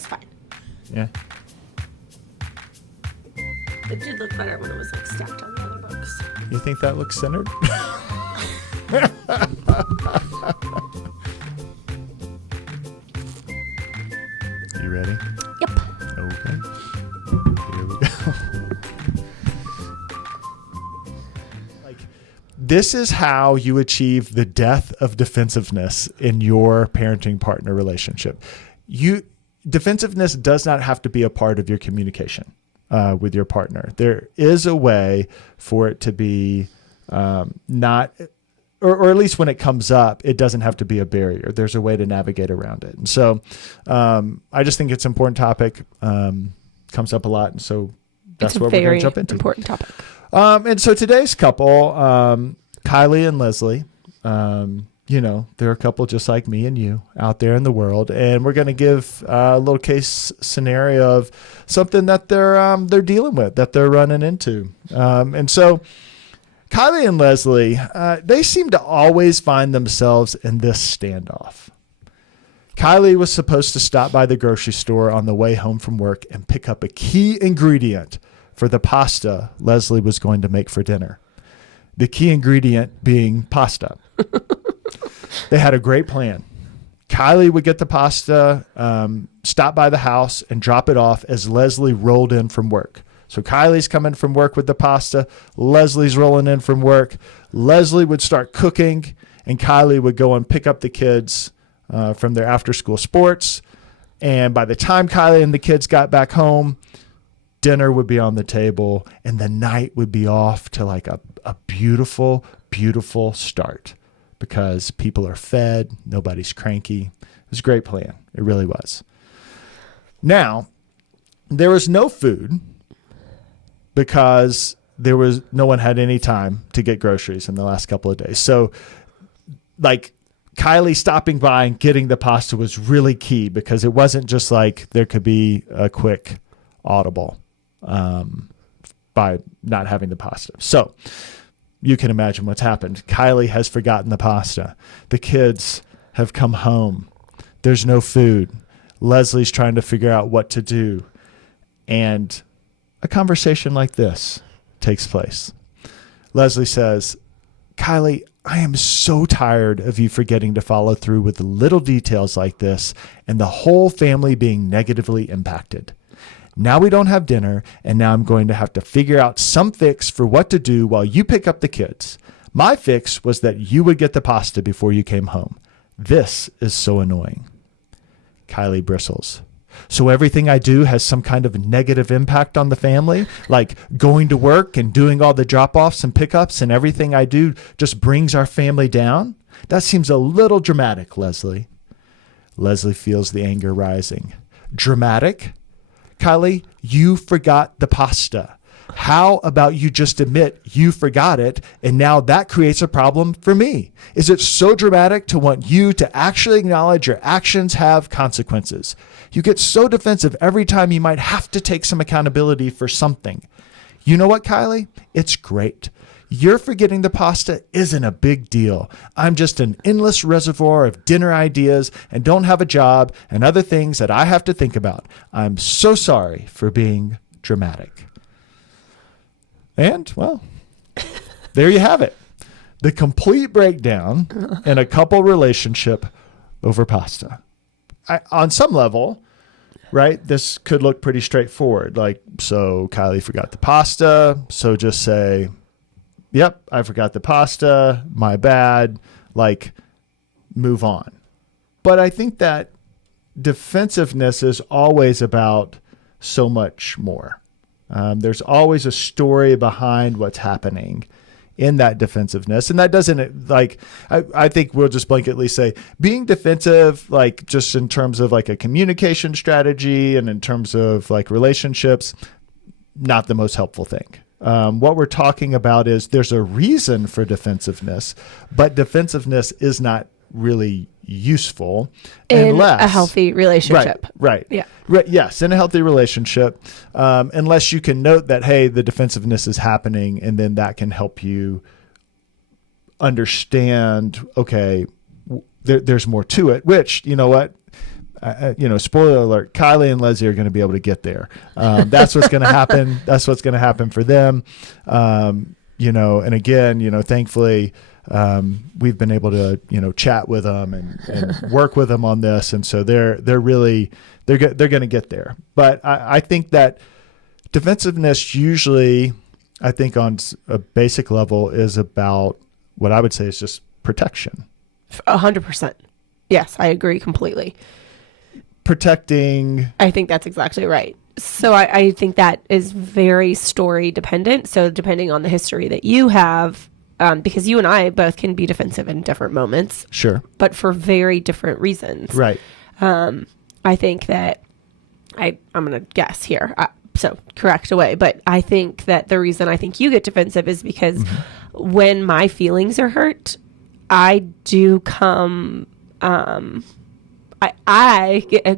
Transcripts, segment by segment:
just fine. Yeah. It did look better when it was like stacked on the other books. You think that looks centered? You ready? Yep. Okay. Here we go. This is how you achieve the death of defensiveness in your parenting partner relationship. Defensiveness does not have to be a part of your communication with your partner. There is a way for it to be not, or at least when it comes up, it doesn't have to be a barrier. There's a way to navigate around it. And so I just think it's an important topic, comes up a lot. And so that's what we're going to jump into. It's a very important topic. And so today's couple, Kylie and Leslie, they're a couple just like me and you out there in the world. And we're going to give a little case scenario of something that they're dealing with, that they're running into. And so Kylie and Leslie, they seem to always find themselves in this standoff. Kylie was supposed to stop by the grocery store on the way home from work and pick up a key ingredient for the pasta Leslie was going to make for dinner. The key ingredient being pasta. They had a great plan. Kylie would get the pasta, stop by the house, and drop it off as Leslie rolled in from work. So Kylie's coming from work with the pasta. Leslie's rolling in from work. Leslie would start cooking, and Kylie would go and pick up the kids from their after-school sports. And by the time Kylie and the kids got back home, dinner would be on the table, and the night would be off to like a beautiful, beautiful start because people are fed, nobody's cranky. It was a great plan. It really was. Now, there was no food because no one had any time to get groceries in the last couple of days. So like Kylie stopping by and getting the pasta was really key because it wasn't just like there could be a quick audible by not having the pasta. So you can imagine what's happened. Kylie has forgotten the pasta. The kids have come home. There's no food. Leslie's trying to figure out what to do. And a conversation like this takes place. Leslie says, Kylie, I am so tired of you forgetting to follow through with little details like this and the whole family being negatively impacted. Now we don't have dinner, and now I'm going to have to figure out some fix for what to do while you pick up the kids. My fix was that you would get the pasta before you came home. This is so annoying. Kylie bristles. So everything I do has some kind of negative impact on the family, like going to work and doing all the drop-offs and pickups, and everything I do just brings our family down? That seems a little dramatic, Leslie. Leslie feels the anger rising. Dramatic? Kylie, you forgot the pasta. How about you just admit you forgot it, and now that creates a problem for me? Is it so dramatic to want you to actually acknowledge your actions have consequences? You get so defensive every time you might have to take some accountability for something. You know what, Kylie? It's great. Your forgetting the pasta isn't a big deal. I'm just an endless reservoir of dinner ideas and don't have a job and other things that I have to think about. I'm so sorry for being dramatic. And, well, there you have it. The complete breakdown in a couple relationship over pasta. On some level, right, this could look pretty straightforward. Like, so Kylie forgot the pasta, so just say, yep, I forgot the pasta, my bad, like, move on. But I think that defensiveness is always about so much more. There's always a story behind what's happening in that defensiveness. And that doesn't, like, I think we'll just blanketly say being defensive, like just in terms of like a communication strategy and in terms of like relationships, not the most helpful thing. What we're talking about is there's a reason for defensiveness, but defensiveness is not really useful unless a healthy relationship. Right. Yeah. Right. Yes. In a healthy relationship, unless you can note that, hey, the defensiveness is happening, and then that can help you understand, okay, there's more to it, which, you know what? spoiler alert, Kylie and Leslie are going to be able to get there. That's what's going to happen. That's what's going to happen for them. And again, thankfully, we've been able to, chat with them and work with them on this. And so they're going to get there. But I think that defensiveness usually, I think on a basic level, is about what I would say is just protection. 100%. Yes, I agree completely. Protecting. I think that's exactly right. So I think that is very story dependent. So depending on the history that you have, because you and I both can be defensive in different moments. Sure. But for very different reasons. Right. I think that I'm going to guess here. So correct away. But I think that the reason I think you get defensive is because when my feelings are hurt, I do come, I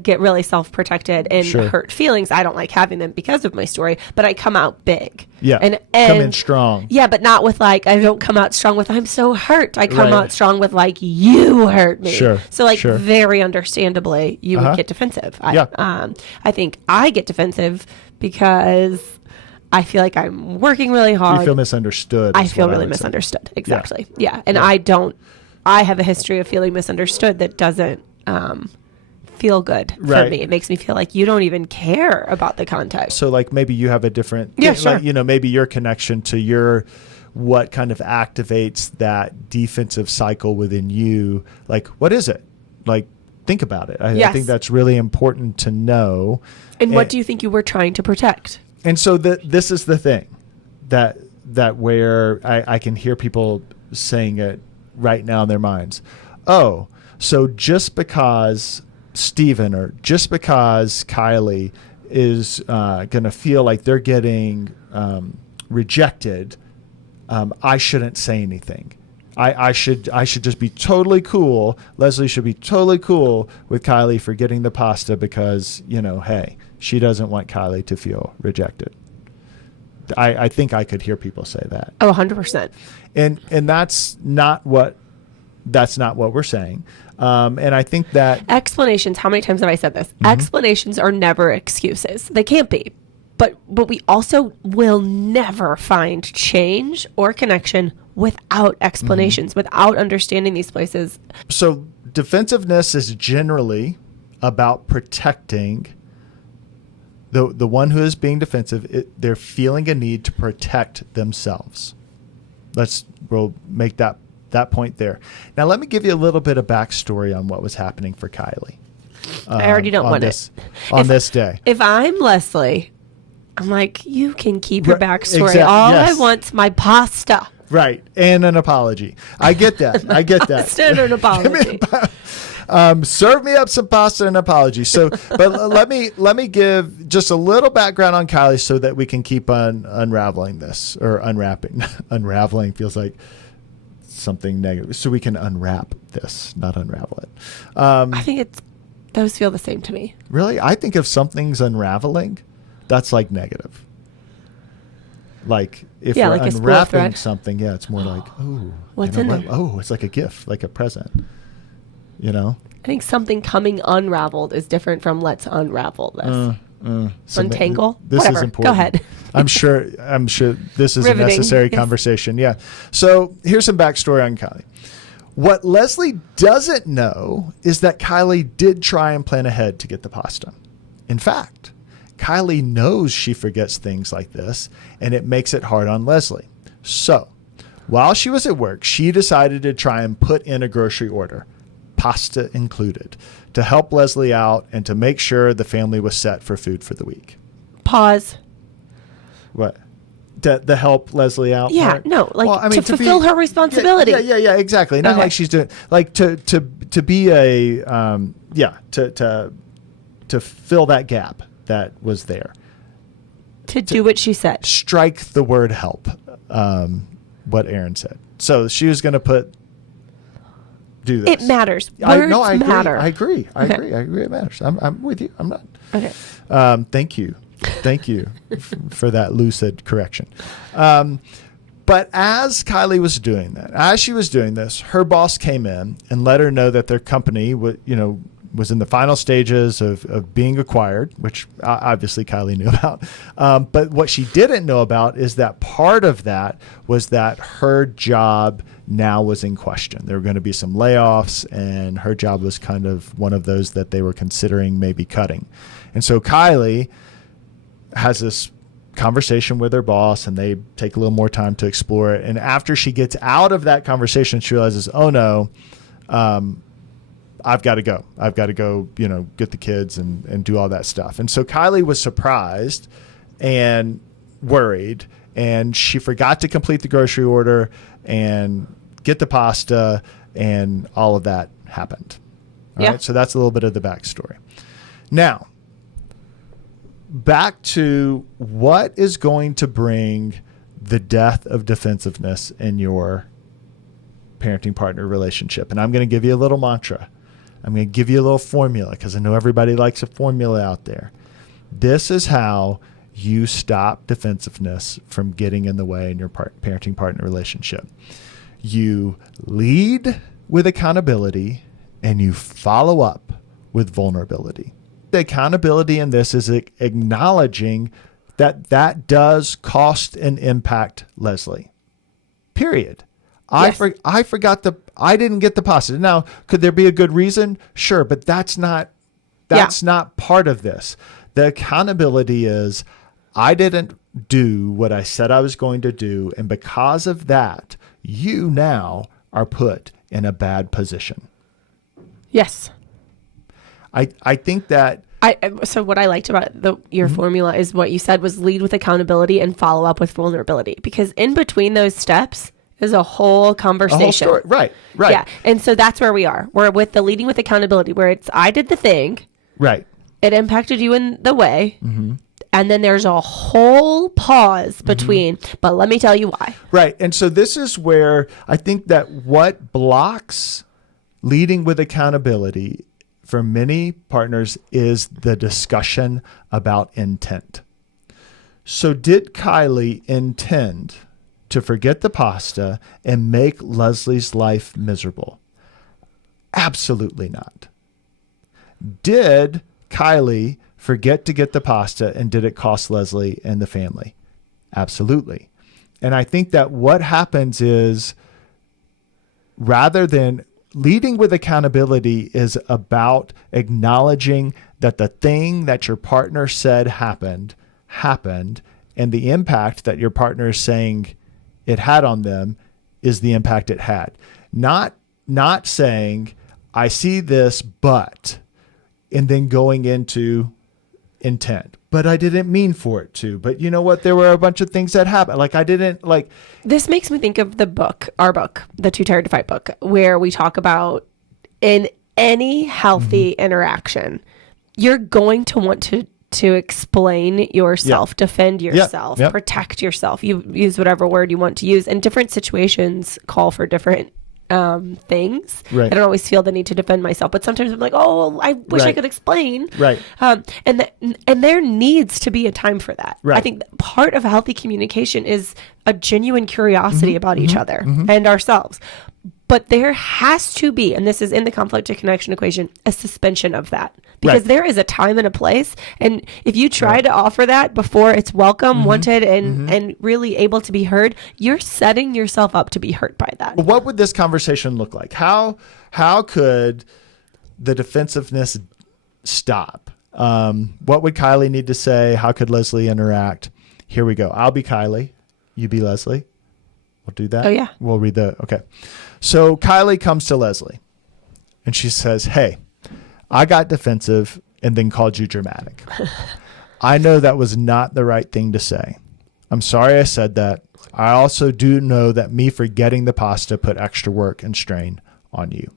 get really self-protected and hurt feelings. I don't like having them because of my story, but I come out big. Yeah. And come in strong. Yeah, but not with I don't come out strong with, I'm so hurt. I come out strong with you hurt me. Sure. So very understandably, you would get defensive. I think I get defensive because I feel like I'm working really hard. You feel misunderstood. I feel really misunderstood. Exactly. Yeah. And I have a history of feeling misunderstood that doesn't feel good for me. It makes me feel like you don't even care about the context. So maybe you have a different, sure. Maybe your connection to what kind of activates that defensive cycle within you. What is it? Think about it. I think that's really important to know. And what do you think you were trying to protect? And so this is the thing that where I can hear people saying it right now in their minds. Oh, so just because Stephen or just because Kylie is going to feel like they're getting rejected, I shouldn't say anything. I should just be totally cool. Leslie should be totally cool with Kylie for getting the pasta because, hey, she doesn't want Kylie to feel rejected. I think I could hear people say that. Oh, 100%. And that's not what we're saying. And I think that explanations, how many times have I said this? Explanations are never excuses. They can't be. But we also will never find change or connection without explanations, without understanding these places. So defensiveness is generally about protecting the one who is being defensive. They're feeling a need to protect themselves. We'll make that point there. Now, let me give you a little bit of backstory on what was happening for Kylie. I already don't want it. On this day. If I'm Leslie, I'm like, you can keep your backstory. Exactly. All I want's my pasta. Right. And an apology. I get that. Pasta and an apology. Serve me up some pasta and apology. So, but let me give just a little background on Kylie so that we can keep on unraveling this, or unwrapping. Unraveling feels like something negative. So we can unwrap this, not unravel it. I think those feel the same to me. Really? I think if something's unraveling, that's negative. If we're unwrapping something, it's more oh, what's in there? Oh, it's like a gift, like a present. I think something coming unraveled is different from let's unravel this. Untangle? This Whatever. is important. Go ahead. I'm sure this is Riveting. a necessary conversation. Yeah. So here's some backstory on Kylie. What Leslie doesn't know is that Kylie did try and plan ahead to get the pasta. In fact, Kylie knows she forgets things like this, and it makes it hard on Leslie. So while she was at work, she decided to try and put in a grocery order, pasta included, to help Leslie out and to make sure the family was set for food for the week. Pause. What? To help Leslie out? Yeah, part? no, to fulfill her responsibility. Yeah, exactly. Not like she's doing, to be a, to fill that gap that was there. To do what she said. Strike the word help, what Aaron said. So she was going to do this. It matters. Words matter. I agree. It matters. I'm with you. I'm not. Okay. Thank you for that lucid correction. But as Kylie was doing that, as she was doing this, her boss came in and let her know that their company would, was in the final stages of being acquired, which obviously Kylie knew about. But what she didn't know about is that part of that was that her job now was in question. There were going to be some layoffs, and her job was kind of one of those that they were considering maybe cutting. And so Kylie has this conversation with her boss, and they take a little more time to explore it. And after she gets out of that conversation, she realizes, oh no, I've got to go. I've got to go, get the kids and do all that stuff. And so Kylie was surprised and worried, and she forgot to complete the grocery order and get the pasta, and all of that happened. All right. So that's a little bit of the backstory. Now, back to what is going to bring the death of defensiveness in your parenting partner relationship. And I'm going to give you a little mantra. I'm going to give you a little formula, because I know everybody likes a formula out there. This is how you stop defensiveness from getting in the way in your parenting partner relationship. You lead with accountability, and you follow up with vulnerability. The accountability in this is acknowledging that does cost and impact Leslie. Period. Yes. I didn't get the pasta. Now, could there be a good reason? Sure, but that's not part of this. The accountability is, I didn't do what I said I was going to do, and because of that, you now are put in a bad position. Yes. I think that. So what I liked about your formula is what you said was lead with accountability and follow up with vulnerability, because in between those steps is a whole conversation. A whole story. Right. Yeah. And so that's where we are. We're with the leading with accountability, where it's, I did the thing. Right. It impacted you in the way. Mm-hmm. And then there's a whole pause between, but let me tell you why. Right. And so this is where I think that what blocks leading with accountability for many partners is the discussion about intent. So did Kylie intend to forget the pasta and make Leslie's life miserable? Absolutely not. Did Kylie forget to get the pasta, and did it cost Leslie and the family? Absolutely. And I think that what happens is, rather than leading with accountability is about acknowledging that the thing that your partner said happened, and the impact that your partner is saying it had on them is the impact it had. Not saying, I see this, but, and then going into intent. But I didn't mean for it to. But you know what? There were a bunch of things that happened. This makes me think of our book, the Too Tired to Fight book, where we talk about, in any healthy interaction, you're going to want to explain yourself, defend yourself, protect yourself. You use whatever word you want to use. And different situations call for different things. Right. I don't always feel the need to defend myself, but sometimes I'm like, oh, I wish I could explain. Right. And there needs to be a time for that. Right. I think part of healthy communication is a genuine curiosity about each other and ourselves. But there has to be, and this is in the conflict to connection equation, a suspension of that. Because there is a time and a place. And if you try to offer that before it's welcome, wanted, and really able to be heard, you're setting yourself up to be hurt by that. What would this conversation look like? How could the defensiveness stop? What would Kylie need to say? How could Leslie interact? Here we go. I'll be Kylie. You be Leslie. We'll do that. Oh, yeah. We'll read okay. So Kylie comes to Leslie and she says, hey, I got defensive and then called you dramatic. I know that was not the right thing to say. I'm sorry I said that. I also do know that me forgetting the pasta put extra work and strain on you.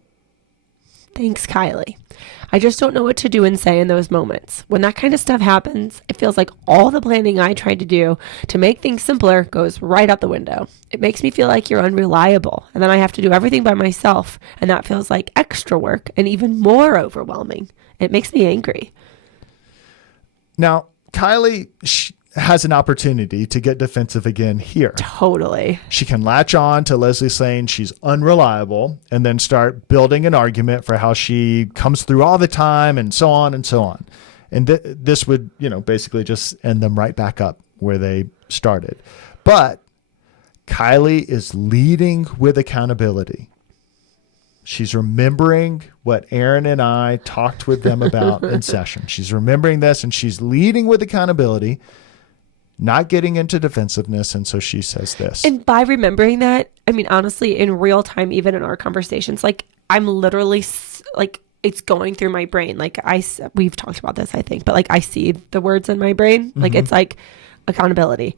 Thanks, Kylie. I just don't know what to do and say in those moments. When that kind of stuff happens, it feels like all the planning I tried to do to make things simpler goes right out the window. It makes me feel like you're unreliable, and then I have to do everything by myself, and that feels like extra work and even more overwhelming. It makes me angry. Now, Kylie, has an opportunity to get defensive again here. Totally. She can latch on to Leslie saying she's unreliable and then start building an argument for how she comes through all the time and so on and so on. And this would, basically just end them right back up where they started. But Kylie is leading with accountability. She's remembering what Aaron and I talked with them about in session. She's remembering this and she's leading with accountability, not getting into defensiveness. And so she says this. And by remembering that, I mean, honestly, in real time, even in our conversations, like I'm literally like, it's going through my brain. Like we've talked about this, I think, but like I see the words in my brain. Like it's like accountability.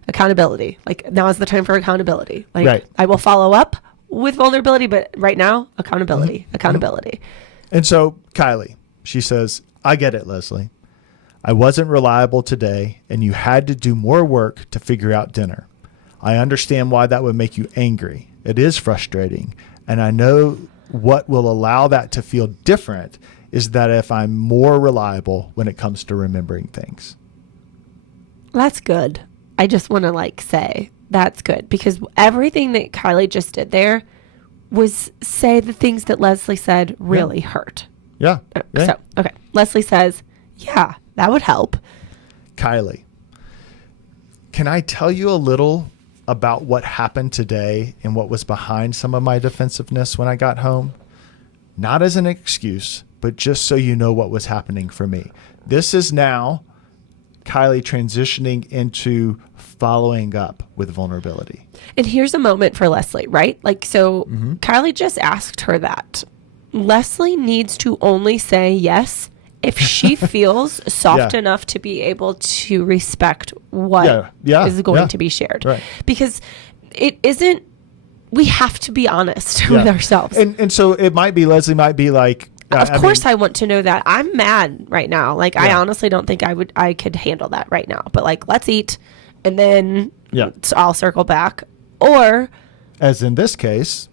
Like now is the time for accountability. Like right. I will follow up with vulnerability, but right now, accountability. And so Kylie, she says, I get it, Leslie. I wasn't reliable today and you had to do more work to figure out dinner. I understand why that would make you angry. It is frustrating. And I know what will allow that to feel different is that if I'm more reliable when it comes to remembering things. That's good. I just want to say that's good because everything that Kylie just did there was say the things that Leslie said really hurt. Yeah. So, okay. Leslie says, yeah, that would help. Kylie, can I tell you a little about what happened today and what was behind some of my defensiveness when I got home? Not as an excuse, but just so you know what was happening for me. This is now Kylie transitioning into following up with vulnerability. And here's a moment for Leslie, right? Kylie just asked her that. Leslie needs to only say yes if she feels soft enough to be able to respect what is going to be shared. Right. Because it isn't, we have to be honest with ourselves. And so it might be, Leslie might be like, of course I want to know that. I'm mad right now. I honestly don't think I could handle that right now. But let's eat and then I'll circle back. Or as in this case,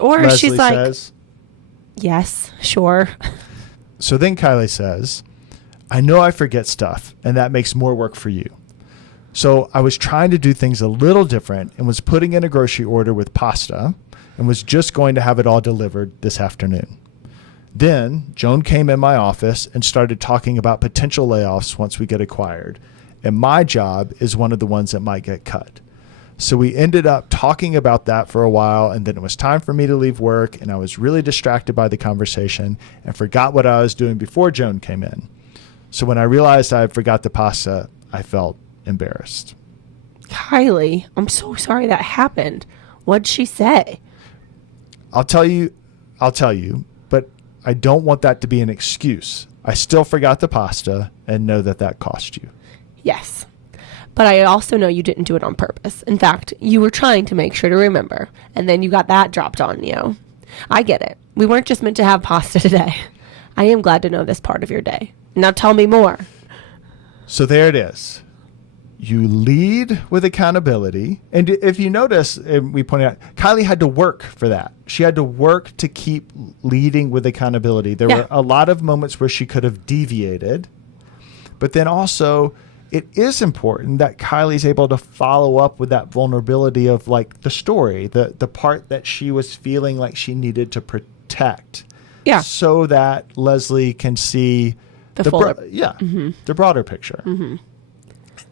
or Leslie she's like, says, yes, sure. So then Kylie says, I know I forget stuff and that makes more work for you. So I was trying to do things a little different and was putting in a grocery order with pasta and was just going to have it all delivered this afternoon. Then Joan came in my office and started talking about potential layoffs once we get acquired. And my job is one of the ones that might get cut. So we ended up talking about that for a while, and then it was time for me to leave work, and I was really distracted by the conversation and forgot what I was doing before Joan came in. So when I realized I forgot the pasta, I felt embarrassed. Kylie, I'm so sorry that happened. What'd she say? I'll tell you, but I don't want that to be an excuse. I still forgot the pasta and know that cost you. Yes. But I also know you didn't do it on purpose. In fact, you were trying to make sure to remember, and then you got that dropped on you. I get it. We weren't just meant to have pasta today. I am glad to know this part of your day. Now tell me more. So there it is. You lead with accountability. And if you notice, and we pointed out, Kylie had to work for that. She had to work to keep leading with accountability. There were a lot of moments where she could have deviated, but then also it is important that Kylie's able to follow up with that vulnerability of the story, the part that she was feeling like she needed to protect. Yeah. So that Leslie can see the broader picture. Mm-hmm.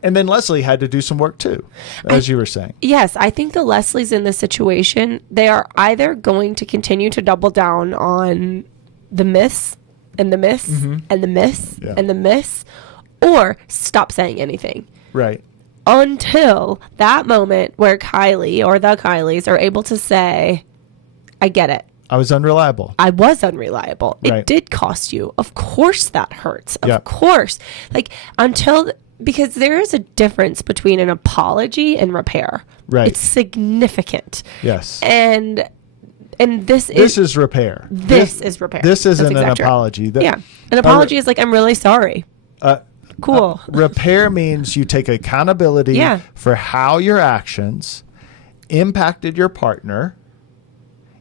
And then Leslie had to do some work too, as you were saying. Yes, I think the Leslies in this situation, they are either going to continue to double down on the miss and the miss and the miss and the miss, or stop saying anything. Right. Until that moment where Kylie or the Kylies are able to say, I get it. I was unreliable. I was unreliable. Right. It did cost you. Of course that hurts. Of course. Because there is a difference between an apology and repair. Right. It's significant. Yes. And this is repair. This is repair. This isn't an apology. An apology is I'm really sorry. Cool. Repair means you take accountability for how your actions impacted your partner,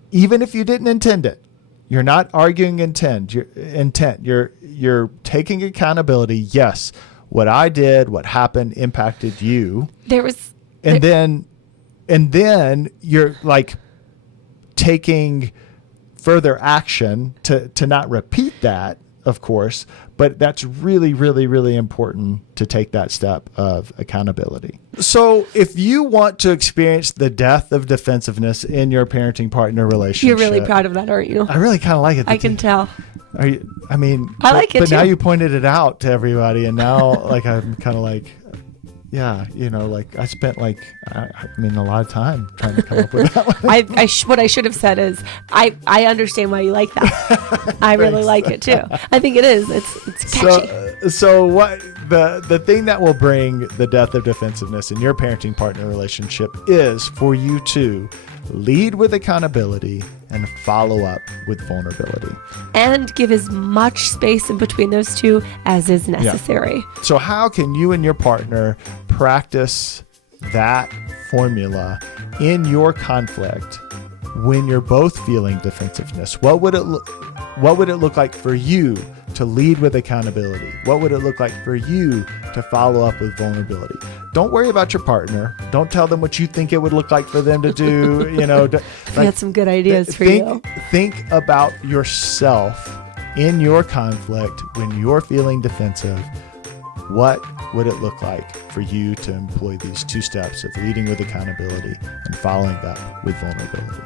even if you didn't intend it. You're not arguing intent. You're taking accountability. Yes, what I did, what happened impacted you. And then you're like taking further action to not repeat that, of course, but that's really, really, really important to take that step of accountability. So if you want to experience the death of defensiveness in your parenting partner relationship. You're really proud of that, aren't you? I really kind of like it. I can tell. Are you, I mean, I like it but too. now you pointed it out to everybody, and now like I'm kind of like, yeah, like I spent a lot of time trying to come up with that one. What I should have said is, I understand why you like that. I really like it too. I think it is. It's catchy. So what the thing that will bring the death of defensiveness in your parenting partner relationship is for you to lead with accountability and follow up with vulnerability. And give as much space in between those two as is necessary. Yeah. So how can you and your partner practice that formula in your conflict when you're both feeling defensiveness? What would it look like for you to lead with accountability? What would it look like for you to follow up with vulnerability? Don't worry about your partner. Don't tell them what you think it would look like for them to do. We had some good ideas for you. Think about yourself in your conflict when you're feeling defensive. What would it look like for you to employ these two steps of leading with accountability and following up with vulnerability?